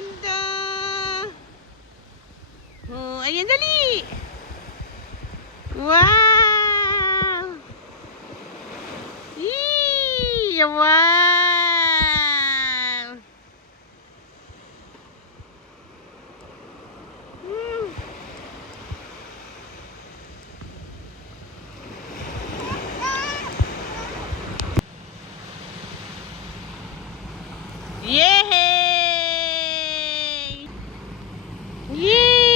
ganda. Oh, ayan, dali. Wow. Yee, wow. Hmm. Yay! Yay!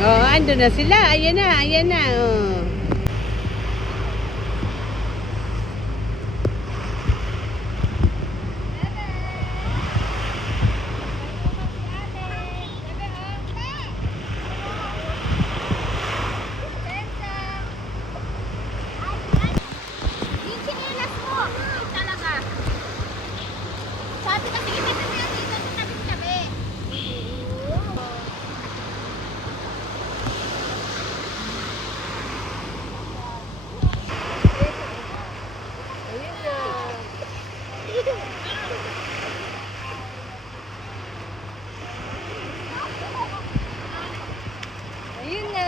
Oh, ando na sila. Ayan na, ayan na. Oh. Sabi kasi kita na yan dito sa tabi-tabi. Ayun na.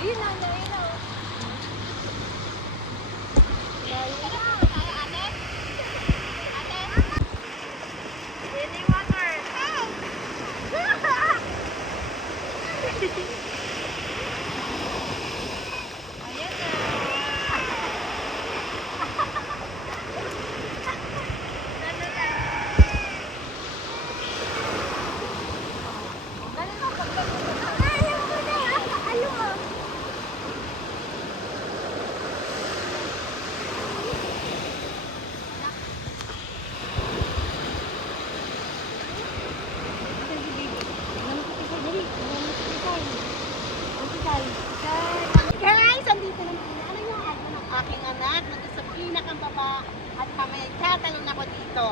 Ayun na, ayun na. Guys, andito naman ano yung ano ng aking anak nandun sa pinakambaba at kamay tatalon ako dito.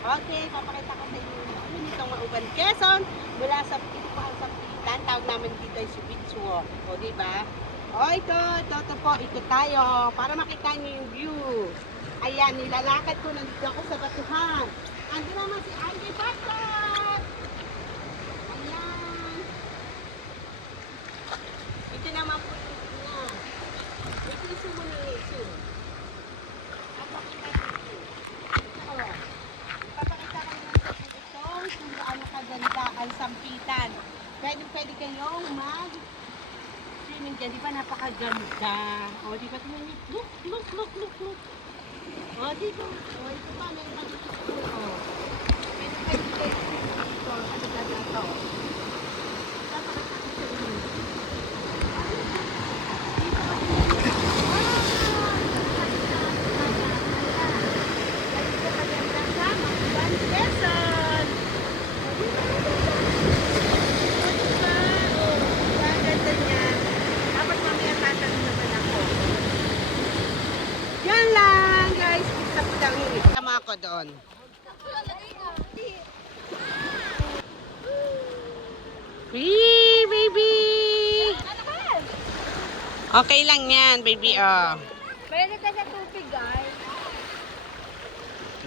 Okay, papakita ko sa inyo yung itong Mauban, Quezon mula sa Pinupuan sa Pitan. Tawag namin dito ay si Beach Walk. O, diba? O, ito po, ito tayo para makita niyo yung view. Ayan, nilalakad ko nandito ako sa batuhan. Ando naman si Angie Pastor. Ayan. Ito naman po yung niya. Ito mo na ito. Papakita ko naman sa inyo ito kung gaano kaganda ang sampitan. Pwede kayong mag-swimming dyan. Di ba napakaganda? O, di ba tingnan niyo? Look. O, di ba? O, ito pa. May mag-ito. O. Pwede kayo dito. Ano ganda ito? Papakita ko sa inyo. Yan lang guys, isa po lang yun. Tama ako doon. Wee, baby! Okay lang yan, baby. Oh. Pwede ka sa tubig, guys.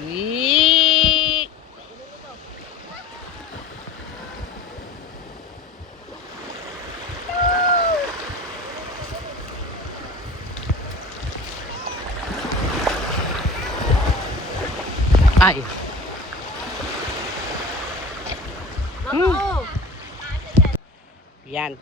Wee! Ay. Yan.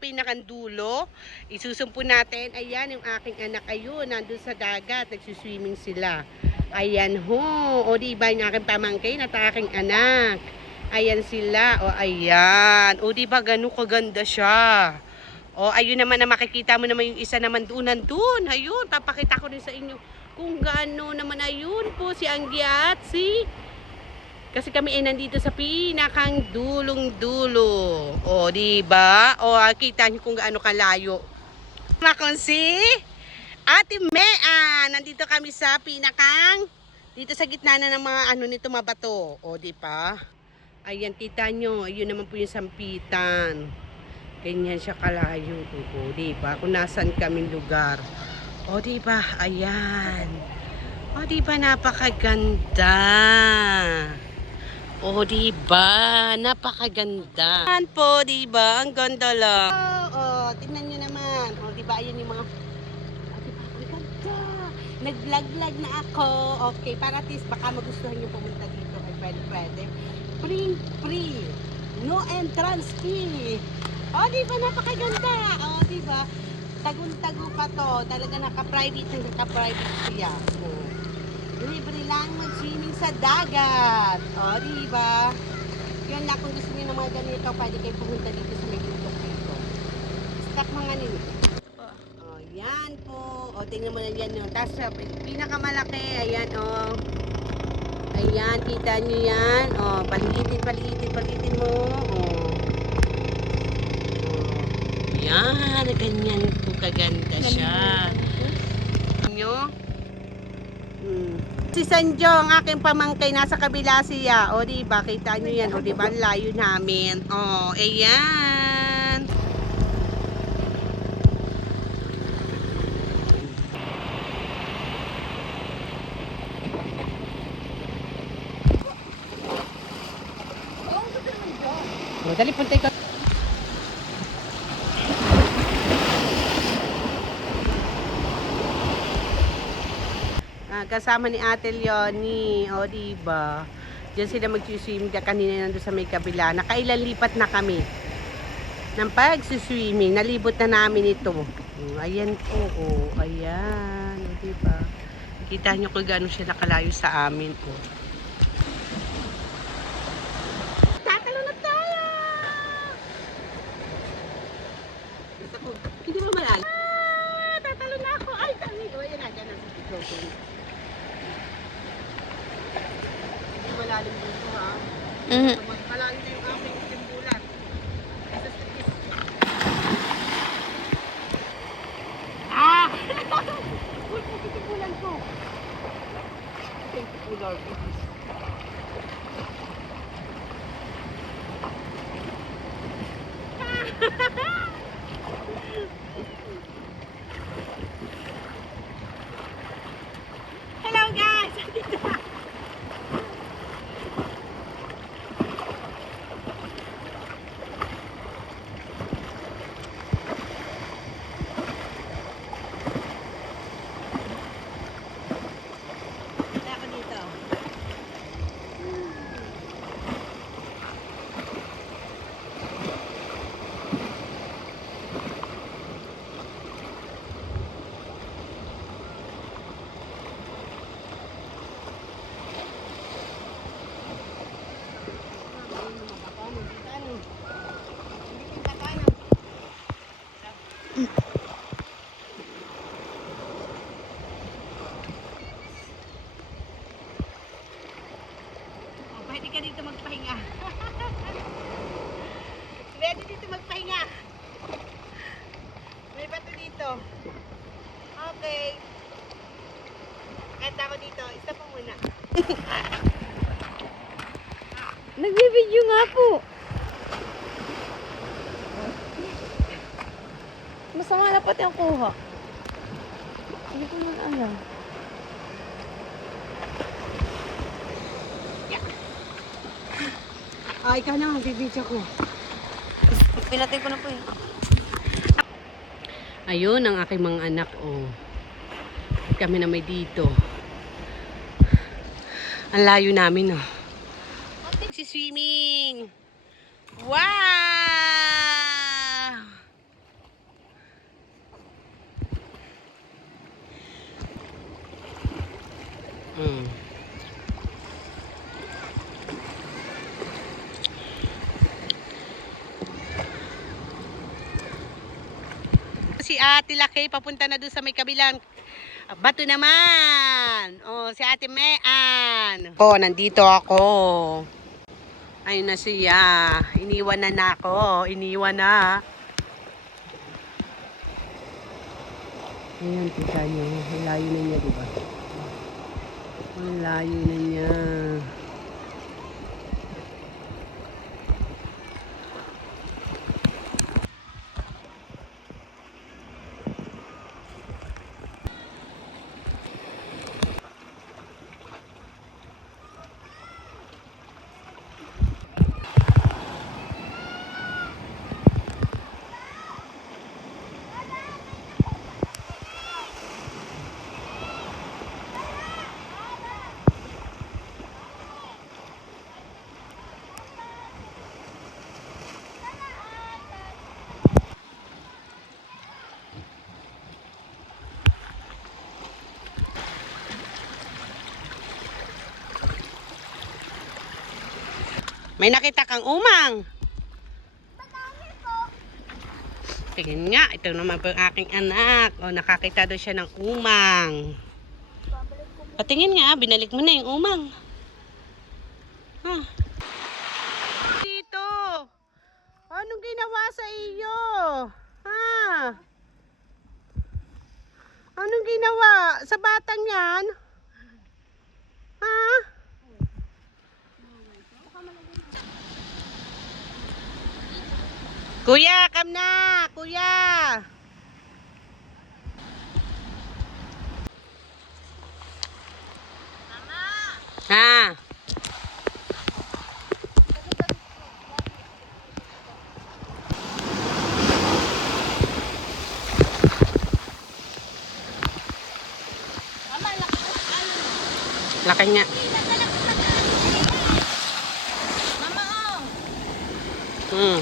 Pinakandulo, isusumpo natin. Ayan, yung aking anak, ayun, nandun sa dagat, nagsuswimming sila. Ayan ho. O, diba yung aking pamangkin at aking anak. Ayan sila. O, ayan. O, diba ganun kaganda siya. O, ayun naman na makikita mo naman yung isa naman doon, nandun. Ayun, papakita ko rin sa inyo kung gaano naman. Ayun po, si Angie at si Kasi kami ay nandito sa pinakang dulong-dulo. O, di ba? O, kita niyo kung gaano kalayo. Makon si Ate Mea. Nandito kami sa pinakang, dito sa gitna na ng mga ano nito, mabato. O, di ba? Ayan, kita nyo. Ayun naman po yung sampitan. Ganyan siya kalayo. O, di ba? Kung nasan kaming lugar. O, di ba? Ayan. O, di ba? Napakaganda. O, diba? Napakaganda. Yan po, diba? Ang ganda lang. Tingnan nyo naman. O, diba? Ayan yung mga... O, diba? Ang ganda. Nag-vlog-vlog na ako. Okay, para at least baka magustuhan nyo pumunta dito. Ay, pwede. Free. No entrance fee. O, diba? Napakaganda. O, diba? Tagun-tago pa to. Talaga naka-private siya. O. Libre lang mag-swimming sa dagat. O, diba? Yun lang, kung gusto niyo ng mga ganito, pwede kayo pumunta dito sa may bundok dito. Stop mga nini. O, yan po. O, tingnan mo na yan. Tapos, pinakamalaki, ayan, o. Ayan, kita nyo yan. O, paliitin mo. O. Yan, ganyan po kaganda siya. Nyo? Si Sanjo, ang aking pamangkay, nasa kabila siya. O, diba? Kita nyo yan. O, diba? Layo namin. O, ayan. O, dali, puntay ka. Kasama ni Ate Leonie, o diba? Diyan sila mag-swimming kanina nandun sa may kabila. Nakailan lipat na kami ng pag-swimming. Nalibot na namin ito. Ayan po, o. Ayan, o diba? Kita nyo kung gaano siya nakalayo sa amin, o. Tatalo na tayo! Hindi mo malalim. Tatalo na ako. Ay, kami. O, ayan na, dyan na sa microphone. Malalim dito, ha? Malalim na yung aming simbulan. Ah! Uy, simbulan ko. Thank you, Lord. Hello, guys! Dito na. Pwede ka dito magpahinga. Pwede dito magpahinga. May bato dito. Okay. Kanta ko dito. Isa po muna. Nagbibideo nga po. Masama na pati ang kuha. Hindi ko na alam. Ikaw na, magbibidyo ko. Pinatay ko na po yun. Ayun ang aking mga anak, oh. Kami na may dito. Ang layo namin, oh. Si swimming. Wow! Si Ate Laki papunta na doon sa may kabilang Bato naman. Oh, si Ate Mean. Nandito ako. Ayun na siya. Iniwan na ako. Iniwan na. Ayan, kita nyo. Ang layo na niya, diba? Ang layo na niya. May nakita kang umang. Tingin nga, ito naman po ang aking anak. O, nakakita daw siya ng umang. Patingin nga, binalik mo na yung umang. Ha? Dito. Anong ginawa sa iyo? Ha? Anong ginawa sa batang yan? Ha? Kuya, come na! Kuya! Mama! Ha? Laki nga. Mama, oh! Hmm.